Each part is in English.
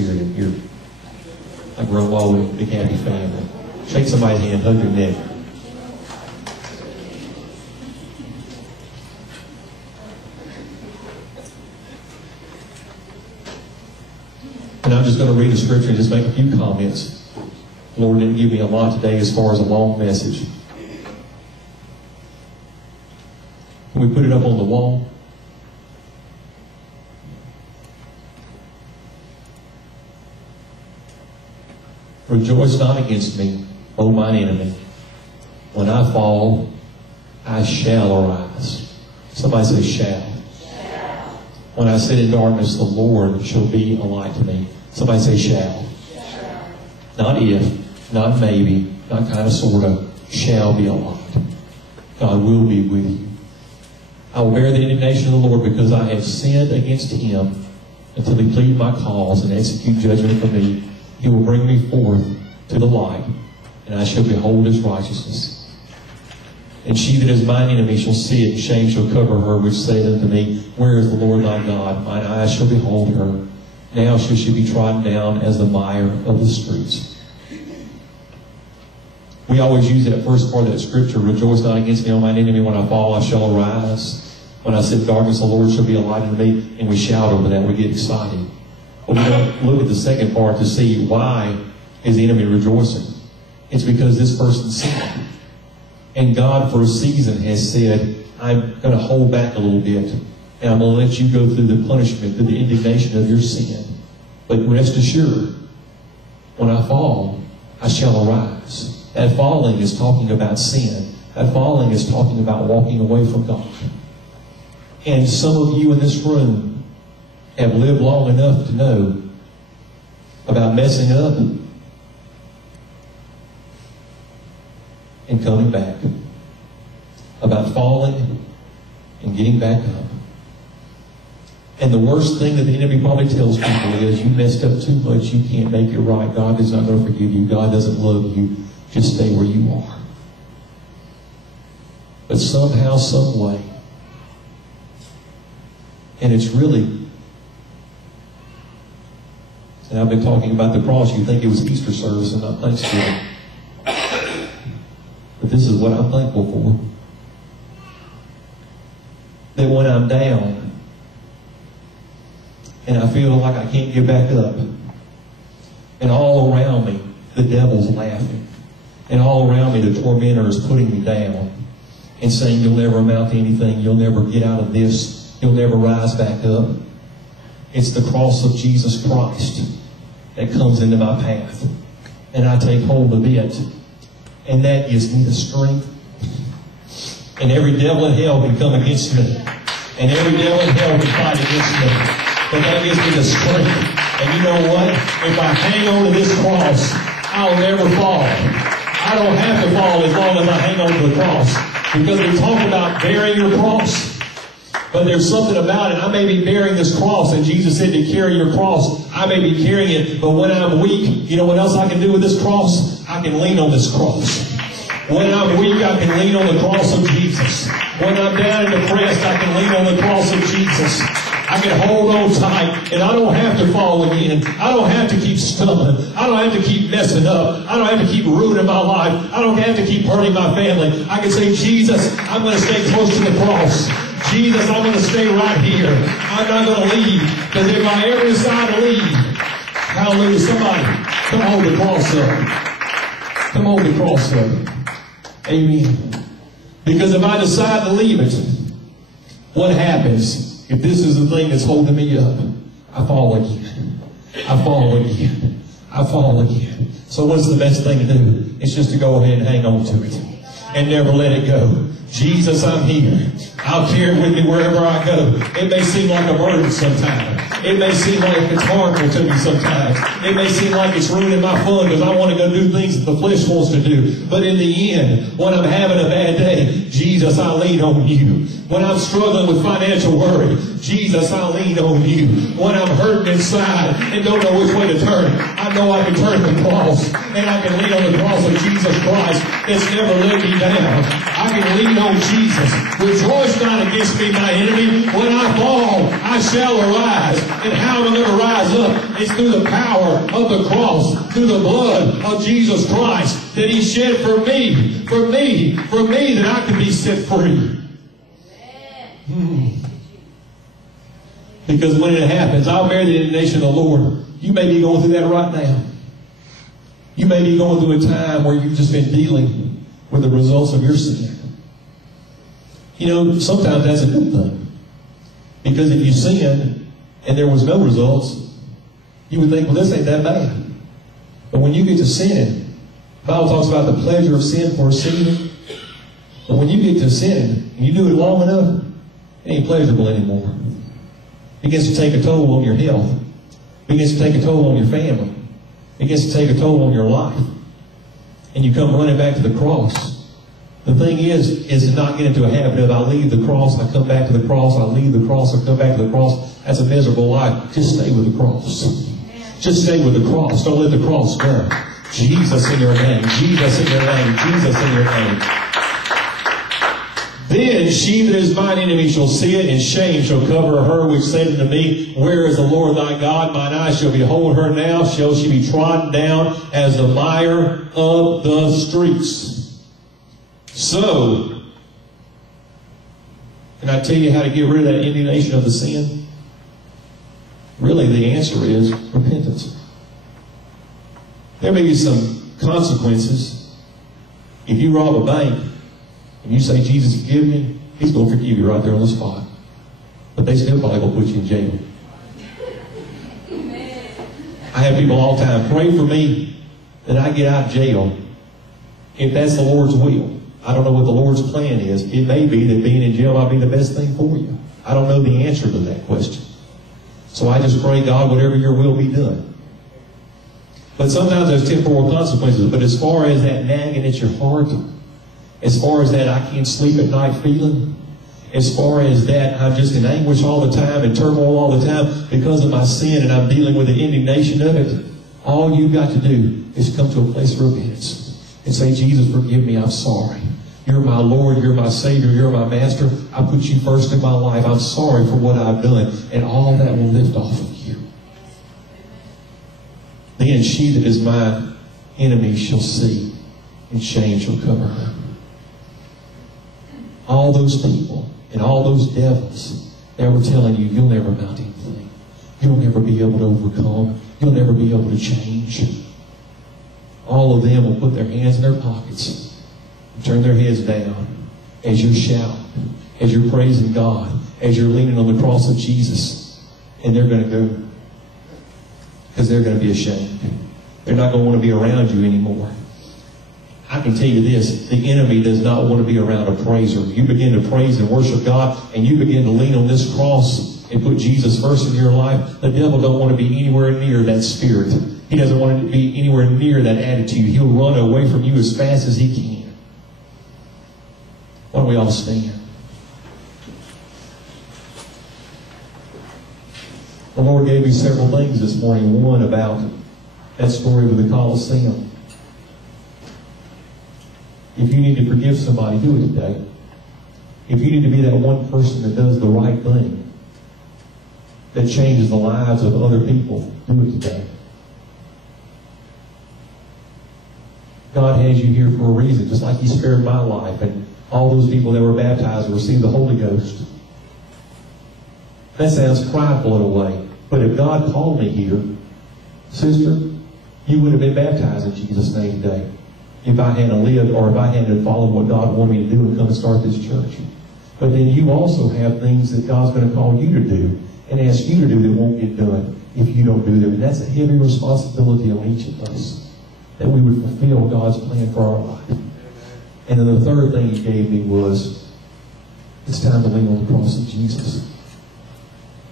Spirit in here. Like we're one big happy family. Shake somebody's hand, hug their neck. And I'm just going to read the scripture and just make a few comments. The Lord didn't give me a lot today as far as a long message. Can we put it up on the wall? Rejoice not against me, O mine enemy. When I fall, I shall arise. Somebody say shall. When I sit in darkness, the Lord shall be a light to me. Somebody say shall. Not if, not maybe, not kind of, sort of. Shall be a light. God will be with you. I will bear the indignation of the Lord because I have sinned against him until he plead my cause and execute judgment for me. He will bring me forth to the light, and I shall behold his righteousness. And she that is mine enemy shall see it, and shame shall cover her, which saith unto me, Where is the Lord thy God? Mine eyes shall behold her. Now shall she be trodden down as the mire of the streets. We always use that first part of that scripture, rejoice not against me, O mine enemy. When I fall, I shall arise. When I sit in darkness, the Lord shall be a light unto me. And we shout over that. We get excited. But we don't look at the second part to see why is the enemy rejoicing. It's because this person sinned. And God, for a season, has said, I'm going to hold back a little bit. And I'm going to let you go through the punishment, through the indignation of your sin. But rest assured, when I fall, I shall arise. That falling is talking about sin. That falling is talking about walking away from God. And some of you in this room have lived long enough to know about messing up and coming back, about falling and getting back up. And the worst thing that the enemy probably tells people is, you messed up too much, you can't make it right. God is not going to forgive you. God doesn't love you. Just stay where you are. But somehow, some way, and it's really, and I've been talking about the cross, you think it was Easter service and not Thanksgiving. But this is what I'm thankful for. That when I'm down and I feel like I can't get back up, and all around me the devil's laughing, and all around me the tormentor is putting me down and saying, you'll never amount to anything, you'll never get out of this, you'll never rise back up. It's the cross of Jesus Christ that comes into my path, and I take hold of it. And that gives me the strength. And every devil in hell can come against me. And every devil in hell can fight against me. But that gives me the strength. And you know what? If I hang on to this cross, I'll never fall. I don't have to fall as long as I hang on to the cross. Because we talk about bearing your cross. But there's something about it. I may be bearing this cross, and Jesus said to carry your cross. I may be carrying it, but when I'm weak, you know what else I can do with this cross? I can lean on this cross. When I'm weak, I can lean on the cross of Jesus. When I'm down and depressed, I can lean on the cross of Jesus. I can hold on tight, and I don't have to fall again. I don't have to keep stumbling. I don't have to keep messing up. I don't have to keep ruining my life. I don't have to keep hurting my family. I can say, Jesus, I'm going to stay close to the cross. Jesus, I'm going to stay right here. I'm not going to leave. Because if I ever decide to leave, hallelujah, somebody, come hold the cross up. Come hold the cross up. Amen. Because if I decide to leave it, what happens? If this is the thing that's holding me up, I fall again. I fall again. I fall again. So what's the best thing to do? It's just to go ahead and hang on to it and never let it go. Jesus, I'm here. I'll carry it with me wherever I go. It may seem like a burden sometimes. It may seem like it's harmful to me sometimes. It may seem like it's ruining my fun because I want to go do things that the flesh wants to do. But in the end, when I'm having a bad day, Jesus, I lean on you. When I'm struggling with financial worry, Jesus, I lean on you. When I'm hurting inside and don't know which way to turn, I I know I can turn to the cross, and I can lean on the cross of Jesus Christ that's never let me down. I can lean on Jesus. Rejoice not against me, my enemy. When I fall, I shall arise. And how am I going to rise up? It's through the power of the cross, through the blood of Jesus Christ that He shed for me, that I can be set free. Because when it happens, I'll bear the indignation of the Lord. You may be going through that right now. You may be going through a time where you've just been dealing with the results of your sin. You know, sometimes that's a good thing. Because if you sinned and there was no results, you would think, well, this ain't that bad. But when you get to sinning, the Bible talks about the pleasure of sin for a season. But when you get to sinning and you do it long enough, it ain't pleasurable anymore. It begins to take a toll on your health. It begins to take a toll on your family. It begins to take a toll on your life. And you come running back to the cross. The thing is to not get into a habit of I leave the cross, I come back to the cross, I leave the cross, I come back to the cross. That's a miserable life. Just stay with the cross. Just stay with the cross. Don't let the cross go. Jesus in your name. Jesus in your name. Jesus in your name. Then she that is mine enemy shall see it, and shame shall cover her which said unto me, Where is the Lord thy God? Mine eyes shall behold her now. Shall she be trodden down as the mire of the streets? So, can I tell you how to get rid of that indignation of the sin? Really, the answer is repentance. There may be some consequences. If you rob a bank, and you say, Jesus, forgive me, He's going to forgive you right there on the spot. But they still probably going to put you in jail. I have people all the time, pray for me that I get out of jail. If that's the Lord's will. I don't know what the Lord's plan is. It may be that being in jail might be the best thing for you. I don't know the answer to that question. So I just pray, God, whatever your will be done. But sometimes there's temporal consequences. But as far as that nagging at your heart, as far as that I can't sleep at night feeling, as far as that I'm just in anguish all the time and turmoil all the time because of my sin and I'm dealing with the indignation of it, all you've got to do is come to a place of repentance and say, Jesus, forgive me, I'm sorry. You're my Lord, you're my Savior, you're my Master. I put you first in my life. I'm sorry for what I've done. And all that will lift off of you. Then she that is my enemy shall see, and shame shall cover her. All those people and all those devils that were telling you, you'll never amount to anything. You'll never be able to overcome. You'll never be able to change. All of them will put their hands in their pockets and turn their heads down as you're shouting, as you're praising God, as you're leaning on the cross of Jesus. And they're going to go because they're going to be ashamed. They're not going to want to be around you anymore. I can tell you this, the enemy does not want to be around a praiser. You begin to praise and worship God, and you begin to lean on this cross and put Jesus first in your life, the devil don't want to be anywhere near that spirit. He doesn't want to be anywhere near that attitude. He'll run away from you as fast as he can. Why don't we all stand? The Lord gave me several things this morning. One about that story with the Colosseum. If you need to forgive somebody, do it today. If you need to be that one person that does the right thing, that changes the lives of other people, do it today. God has you here for a reason, just like He spared my life and all those people that were baptized and received the Holy Ghost. That sounds prideful in a way, but if God called me here, sister, you would have been baptized in Jesus' name today. If I hadn't lived or if I hadn't followed what God wanted me to do and come and start this church. But then you also have things that God's going to call you to do and ask you to do that won't get done if you don't do them. And that's a heavy responsibility on each of us, that we would fulfill God's plan for our life. And then the third thing He gave me was, it's time to lean on the cross of Jesus.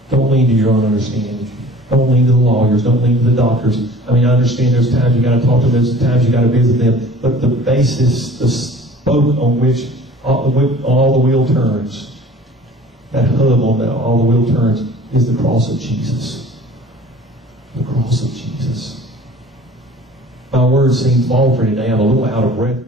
Don't lean to your own understanding. Don't lean to the lawyers. Don't lean to the doctors. I mean, I understand there's times you got to talk to them. There's times you got to visit them. But the basis, the spoke on which all the wheel turns, that hub on that all the wheel turns, is the cross of Jesus. The cross of Jesus. My words seem faltering and I am a little out of breath.